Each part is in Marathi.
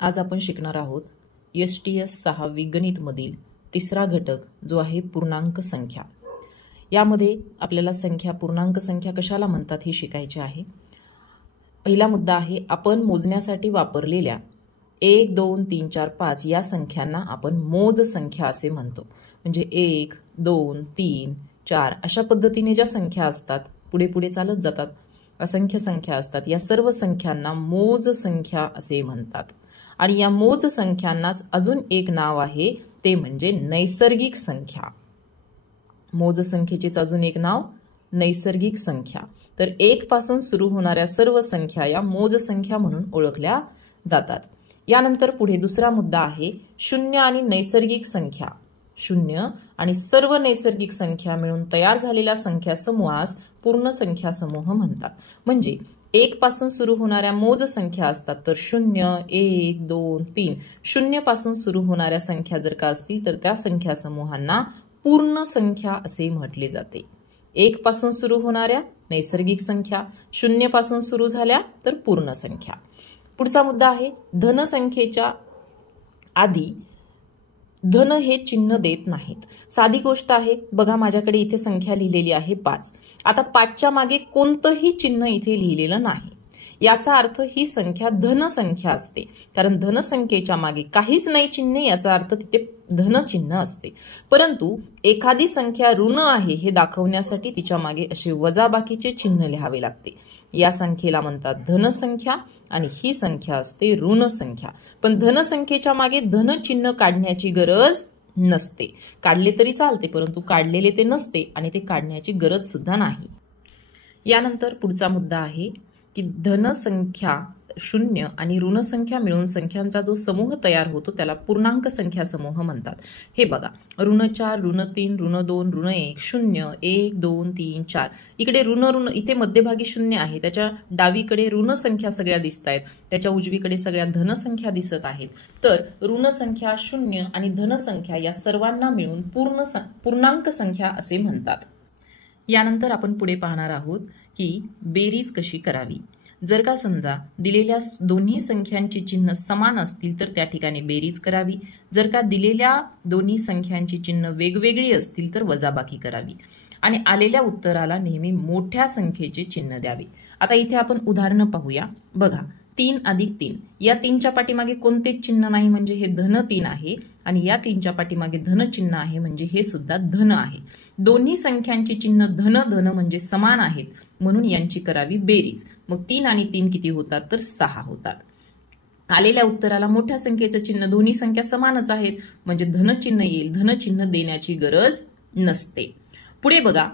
आज आपण शिकणार आहोत STS 6वी गणितमधील तिसरा घटक जो आहे पूर्णांक संख्या। यामध्ये आपल्याला संख्या पूर्णांक संख्या कशाला म्हणतात हे शिकायचे आहे। पहिला मुद्दा आहे आपण मोजण्यासाठी वापरलेल्या 1 2 3 4 5 या संख्यांना आपण मोज संख्या असे म्हणतो। म्हणजे 1 2 3 4 अशा पद्धतीने ज्या संख्या असतात पुढे पुढे चालत जातात असंख्य संख्या असतात या सर्व संख्यांना मोज संख्या असे म्हणतात। आणि या मोज संख्यांनाच अजून एक नाव आहे ते म्हणजे नैसर्गिक संख्या। मोज संख्येचेच अजून एक नाव नैसर्गिक संख्या। तर 1 पासून सुरू होणाऱ्या सर्व संख्या या मोज संख्या म्हणून ओळखल्या जातात। यानंतर पुढे दुसरा मुद्दा आहे शून्य आणि नैसर्गिक संख्या। शून्य आणि सर्व नैसर्गिक संख्या मिळून तयार झालेल्या संख्या समूहास पूर्ण संख्या समूह म्हणतात। म्हणजे 1 पासून सुरू होणाऱ्या मोज संख्या असतात तर 0 1 2 3 0 पासून सुरू होणाऱ्या संख्या जर का असतील तर त्या संख्या समूहांना पूर्ण संख्या असे म्हटले जाते। 1 पासून सुरू होणाऱ्या नैसर्गिक संख्या, 0 पासून सुरू झाल्या तर पूर्ण संख्या। पुढचा मुद्दा आहे धन संख्येच्या आधी धन हे चिन्ह देत नाहीत। साधी गोष्ट आहे बघा, माझ्याकडे इथे संख्या लिहिलेली आहे 5। आता 5च्या मागे कोणतंही चिन्ह इथे लिहिलेलं नाही। याचा अर्थ ही संख्या धन संख्या असते, कारण धन संख्येच्या मागे काहीच नाही चिन्ह, याचा अर्थ तिथे धन चिन्ह असते। परंतु एखादी संख्या ऋण आहे हे दाखवण्यासाठी तिच्या मागे असे वजाबाकीचे चिन्ह लिहावे लागते। या संख्येला म्हणतात धन संख्या आणि ही संख्या असते ऋण संख्या। पण धन संख्येच्या मागे धन चिन्ह काढण्याची गरज नसते। काढले तरी चालते परंतु काढलेले ते नसते आणि ते काढण्याची गरज सुद्धा नाही। यानंतर पुढचा मुद्दा आहे की धन संख्या शून्य आणि ऋण संख्या मिळून संख्यांचा जो समूह तयार होतो त्याला पूर्णांक संख्या समूह म्हणतात। हे बघा ऋण 4 ऋण 3 ऋण 2 ऋण 1 0 1 2 3 4 इकडे ऋण ऋण इथे मध्यभागी 0 आहे, त्याच्या डावीकडे ऋण संख्या सगळ्या दिसत आहेत, त्याच्या उजवीकडे सगळ्या धन संख्या दिसत आहेत। तर ऋण संख्या शून्य आणि धन संख्या या सर्वांना मिळून पूर्णांक संख्या असे म्हणतात। यानंतर आपण पुढे पाहणार आहोत की बेरीज कशी करावी। जर का समजा दिलेल्या दोन्ही संख्यांची चिन्ह समान असतील तर त्या ठिकाणी बेरीज करावी। जर का दिलेल्या दोन्ही संख्यांची चिन्ह वेगवेगळी असतील तर वजाबाकी करावी आणि आलेल्या उत्तराला नेहमी मोठ्या संख्येचे चिन्ह द्यावे। आता इथे आपण उदाहरण पाहूया। बघा 3 अधिक 3 या 3च्या पाठीमागे कोणतेच चिन्ह नाही म्हणजे हे धन 3 आहे आणि या 3च्या पाठीमागे धन चिन्ह आहे म्हणजे हे सुद्धा धन आहे। दोन्ही संख्यांची चिन्ह धन धन म्हणजे समान आहेत म्हणून यांची करावी बेरीज। मग 3 आणि 3 किती होतात तर 6 होतात। आलेल्या उत्तराला मोठ्या संख्येचं चिन्ह, दोन्ही संख्या समानच आहेत म्हणजे धन चिन्ह येईल, धन चिन्ह देण्याची गरज नसते। पुढे बघा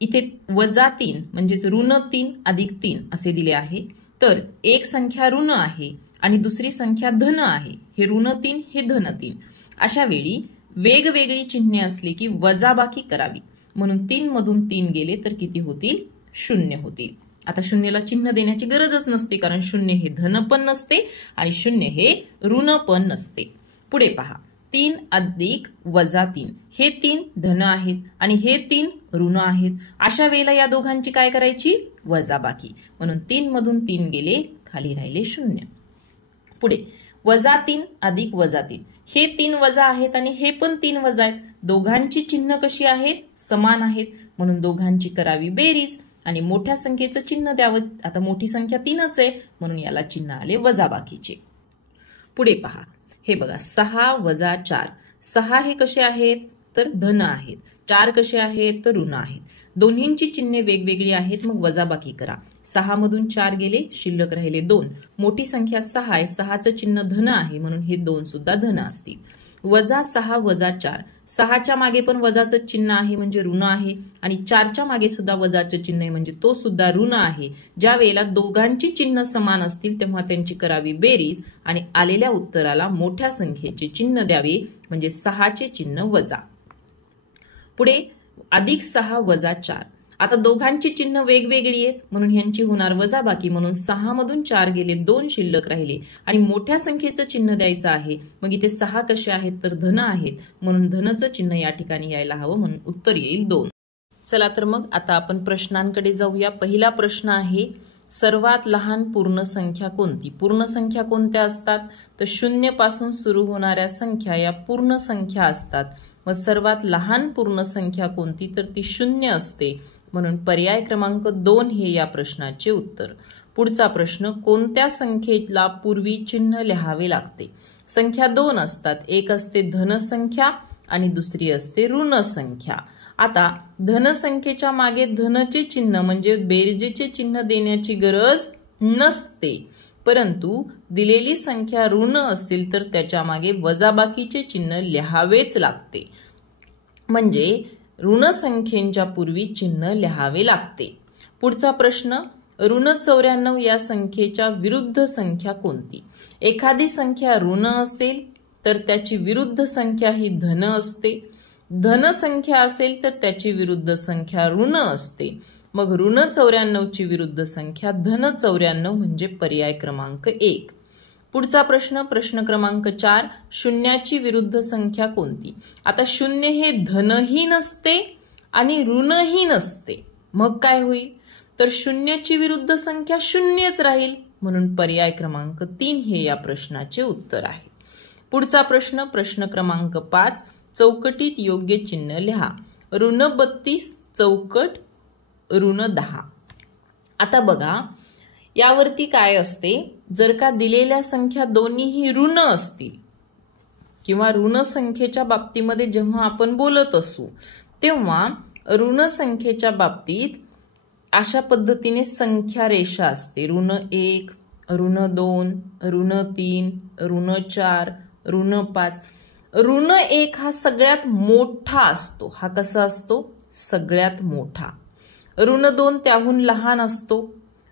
इथे -3 म्हणजे ऋण 3 अधिक 3 असे दिले आहे। तर एक संख्या ऋण आहे आणि दुसरी संख्या धन आहे, हे ऋण 3 हे धन 3। अशा वेळी वेगवेगळी चिन्हे असली की वजाबाकी करावी म्हणून 3 मधून 3 गेले तर किती होतील 0 होतील। आता 0ला चिन्ह देण्याची गरजच नसते कारण 0 हे धन पण नसते आणि 0 हे ऋण पण नसते। पुढे पहा 3 अधिक -3 हे 3 धन आहेत आणि हे 3 ऋण आहेत। अशा वेळेला या दोघांची काय करायची वजाबाकी म्हणून 3 मधून 3 गेले खाली राहिले 0। पुढे -3 अधिक -3 हे 3 वजा आहेत आणि हे पण 3 वजा आहेत। दोघांची चिन्ह कशी आहेत समान आहेत म्हणून दोघांची करावी बेरीज आणि मोठ्या संख्येचं चिन्ह द्यावं। आता मोठी संख्या 3च आहे म्हणून याला चिन्ह आले वजाबाकीचे। पुढे पहा हे बघा 6 वजा 4 6 हे कसे आहेत तर धन आहेत, 4 कसे आहेत तर ऋण आहेत। दोन्हींची चिन्हे वेगवेगळी आहेत मग वजाबाकी करा। 6 मधून 4 गेले शिल्लक राहिले 2। मोठी संख्या 6 आहे, 6चं चिन्ह धन आहे म्हणून हे 2 सुद्धा धन असतील। -6 वजा 4 6च्या मागे पण वजाचं चिन्ह आहे म्हणजे ऋण आहे आणि 4च्या मागे सुद्धा वजाचं चिन्ह आहे म्हणजे तो सुद्धा ऋण आहे। ज्या वेळेला दोघांची चिन्ह समान असतील तेव्हा त्यांची करावी बेरीज आणि आलेल्या उत्तराला मोठ्या संख्येचे चिन्ह द्यावे म्हणजे 6चे चिन्ह वजा। पुढे +6 वजा 4 आता दोघांची चिन्ह वेगवेगळी आहेत म्हणून ह्यांची होणार वजाबाकी म्हणून 6 मधून 4 गेले 2 शिल्लक राहिले आणि मोठ्या संख्येचं चिन्ह द्यायचं आहे। मग इथे 6 कसे आहेत तर धन आहेत म्हणून धनचं चिन्ह या ठिकाणी यायला हवं म्हणून उत्तर येईल 2। चला तर मग आता आपण प्रश्नांकडे जाऊया। पहिला प्रश्न आहे सर्वात लहान पूर्ण संख्या कोणती? पूर्ण संख्या कोणत्या असतात? तर 0 पासून सुरू होणाऱ्या संख्या या पूर्ण संख्या असतात. मग सर्वात लहान पूर्ण संख्या कोणती? तर ती 0 असते. म्हणून पर्याय क्रमांक 2 हे या प्रश्नाचे उत्तर. पुढचा प्रश्न, कोणत्या संख्येला पूर्वी चिन्ह लिहावे लागते? संख्या 2 असतात. एक असते धनसंख्या आणि दुसरी असते ऋण संख्या. आता धनसंख्येच्या मागे धनचे चिन्ह म्हणजे बेरजेचे चिन्ह देण्याची गरज नसते, परंतु दिलेली संख्या ऋण असेल तर त्याच्या मागे वजाबाकीचे चिन्ह लिहावेच लागते. म्हणजे ऋण संख्येच्या पूर्वी चिन्ह लिहावे लागते. पुढचा प्रश्न, ऋण 94 या संख्येच्या विरुद्ध संख्या कोणती? एखादी संख्या ऋण असेल तर त्याची विरुद्ध संख्या ही धन असते. धन संख्या असेल तर त्याची विरुद्ध संख्या ऋण असते. मग ऋण 94 ची विरुद्ध संख्या धन 94 म्हणजे पर्याय क्रमांक 1. पुढचा प्रश्न, प्रश्न क्रमांक 4, शून्याची विरुद्ध संख्या कोणती? आता 0 हे धनही नसते आणि ऋणही नसते. मग काय होईल? तर 0 ची विरुद्ध संख्या 0च राहील. म्हणून पर्याय क्रमांक 3 हे या प्रश्नाचे उत्तर आहे. पुढचा प्रश्न, प्रश्न क्रमांक 5, चौकटीत योग्य चिन्ह लिहा. ऋण 32 चौकट ऋण 10. आता बघा यावरती काय असते, जर का दिलेल्या संख्या दोन्हीही ऋण असतील किंवा ऋण संख्येच्या बाबतीमध्ये जेव्हा आपण बोलत असू तेव्हा ऋण संख्येच्या बाबतीत अशा पद्धतीने संख्या रेषा असते. ऋण 1, ऋण 2, ऋण 3, ऋण 4, ऋण 5. ऋण 1 हा सगळ्यात मोठा असतो. हा कसा असतो? सगळ्यात मोठा. ऋण 2 त्याहून लहान असतो.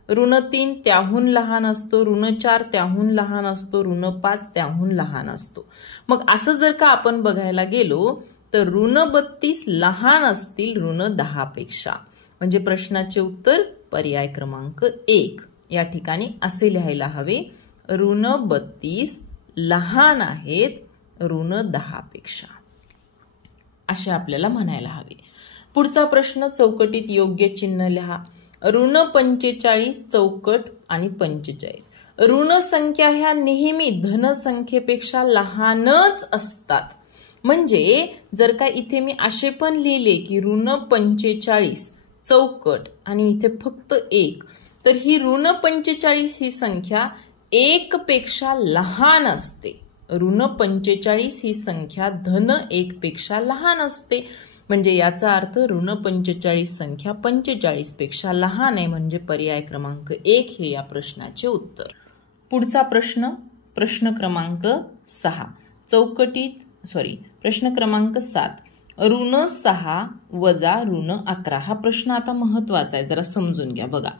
ऋण 3 त्याहून लहान असतो. ऋण 4 त्याहून लहान असतो. ऋण 5 त्याहून लहान असतो. मग असं जर का आपण बघायला गेलो तर ऋण 32 लहान असतील ऋण 10 पेक्षा. म्हणजे प्रश्नाचे उत्तर पर्याय क्रमांक 1. या ठिकाणी असे लिहायला हवे, ऋण 32 लहान आहेत ऋण 10 पेक्षा, असे आपल्याला म्हणायला हवे. पुढचा प्रश्न, चौकटीत योग्य चिन्ह लिहा. ऋण 45 चौकट आणि 45. ऋण संख्या ह्या नेहमी धन संख्येपेक्षा लहानच असतात. म्हणजे जर का इथे मी असे पण लिहिले की ऋण 45 चौकट आणि इथे फक्त 1, तर ही ऋण 45 ही संख्या 1 पेक्षा लहान असते. ऋण 45 ही संख्या धन 1 पेक्षा लहान असते. म्हणजे याचा अर्थ ऋण 45 संख्या 45 पेक्षा लहान आहे. म्हणजे पर्याय क्रमांक 1 हे या प्रश्नाचे उत्तर. पुढचा प्रश्न, प्रश्न क्रमांक 6, प्रश्न क्रमांक 7, ऋण 6 वजा ऋण 11. हा प्रश्न आता महत्वाचा आहे, जरा समजून घ्या. बघा,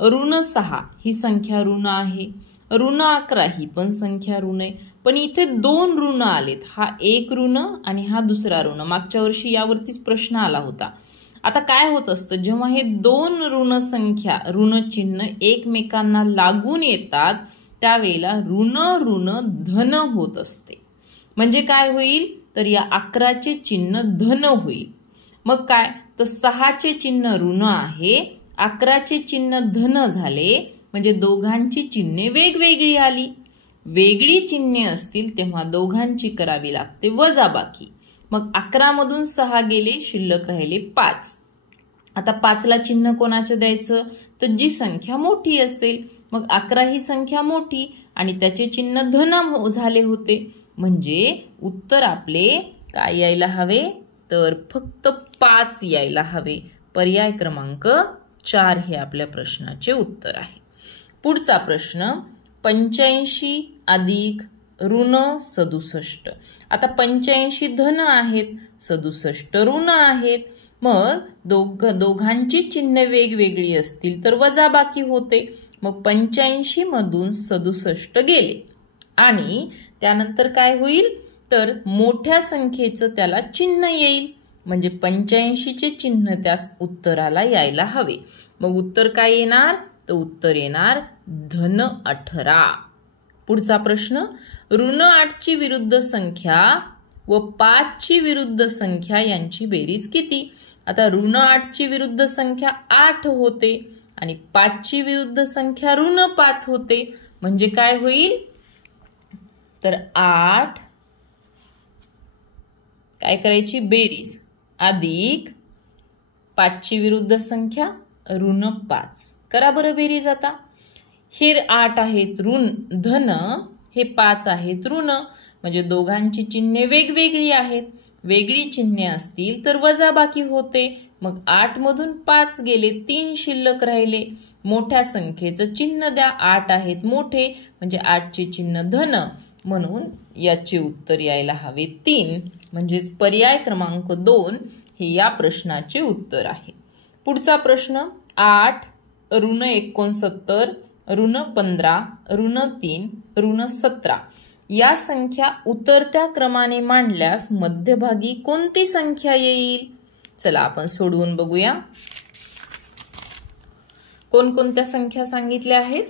ऋण 6 ही संख्या ऋण आहे. ऋण 11 ही पण संख्या ऋण आहे. पण इथे 2 ऋण आलेत. हा एक ऋण आणि हा दुसरा ऋण. मागच्या वर्षी यावरतीच प्रश्न आला होता. आता काय होत असतं, जेव्हा हे 2 ऋण संख्या ऋण चिन्ह एकमेकांना लागून येतात त्यावेळेला ऋण ऋण धन होत असते. म्हणजे काय होईल, तर या 11चे चिन्ह धन होईल. मग काय, तर 6चे चिन्ह ऋण आहे, 11चे चिन्ह धन झाले. म्हणजे दोघांची चिन्हे वेगवेगळी आली. वेगळी चिन्हे असतील तेव्हा दोघांची करावी लागते वजाबाकी. मग 11 मधून 6 गेले, शिल्लक राहिले 5. आता 5ला चिन्ह कोणाचं द्यायचं, तर जी संख्या मोठी असेल. मग 11 ही संख्या मोठी आणि त्याचे चिन्ह धन झाले होते. म्हणजे उत्तर आपले काय यायला हवे, तर फक्त 5 यायला हवे. पर्याय क्रमांक 4 हे आपल्या प्रश्नाचे उत्तर आहे. पुढचा प्रश्न, 85 अधिक ऋण 67. आता 85 धन आहेत, 67 ऋण आहेत. मग दोघांची चिन्ह वेगवेगळी असतील तर वजाबाकी होते. मग 85 मधून 67 गेले आणि त्यानंतर काय होईल, तर मोठ्या संख्येचं त्याला चिन्ह येईल. म्हणजे 85चे चिन्ह त्या उत्तराला यायला हवे. मग उत्तर काय येणार, तर उत्तर येणार धन 18. पुढचा प्रश्न, ऋण 8ची विरुद्ध संख्या व 5ची विरुद्ध संख्या यांची बेरीज किती? आता ऋण 8ची विरुद्ध संख्या 8 होते आणि 5ची विरुद्ध संख्या ऋण 5 होते. म्हणजे काय होईल तर 8 काय करायची बेरीज अधिक 5ची विरुद्ध संख्या ऋण 5. करा बरं बेरीज. आता हे 8 आहेत ऋण धन, हे 5 आहेत ऋण, म्हणजे दोघांची चिन्हे वेगवेगळी आहेत. वेगळी चिन्हे असतील तर वजाबाकी होते. मग 8 मधून 5 गेले, 3 शिल्लक राहिले. मोठ्या संख्येचं चिन्ह द्या. 8 आहेत मोठे म्हणजे 8चे चिन्ह धन, म्हणून याचे उत्तर यायला हवे 3. म्हणजेच पर्याय क्रमांक 2 हे या प्रश्नाचे उत्तर आहे. पुढचा प्रश्न 8 ऋण 69 ऋण 15 ऋण 3 ऋण 17 या संख्या उतरत्या क्रमाने मांडल्यास मध्यभागी कोणती संख्या येईल? चला आपण सोडवून बघूया. कोणकोणत्या संख्या सांगितल्या आहेत?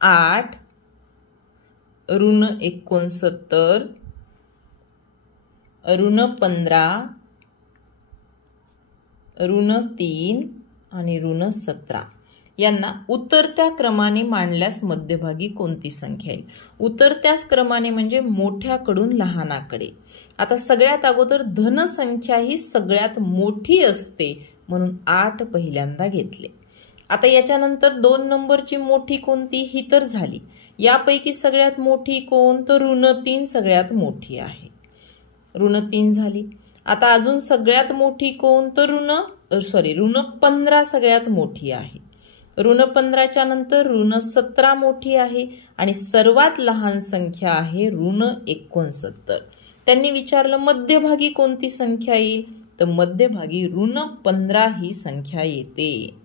8 ऋण 69 ऋण 15 ऋण 3 आणि ऋण 17 यांना उतरत्या क्रमाने मांडल्यास मध्यभागी कोणती संख्या येईल? उतरत्या क्रमाने म्हणजे मोठ्याकडून लहानाकडे. आता सगळ्यात अगोदर धन संख्या ही सगळ्यात मोठी असते म्हणून 8 पहिल्यांदा घेतले. आता याच्यानंतर 2 नंबरची मोठी कोणती ही तर झाली. यापैकी सगळ्यात मोठी कोण तर ऋण 3 सगळ्यात मोठी आहे. ऋण 3 झाली. आता अजून सगळ्यात मोठी कोण तर ऋण 15 सगळ्यात मोठी आहे. ऋण 15च्या नंतर ऋण 17 मोठी आहे आणि सर्वात लहान संख्या आहे ऋण 69. त्यांनी विचारलं मध्यभागी कोणती संख्या येईल, तर मध्यभागी ऋण 15 ही संख्या येते.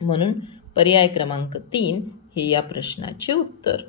म्हणून पर्याय क्रमांक 3 हे या प्रश्नाचे उत्तर.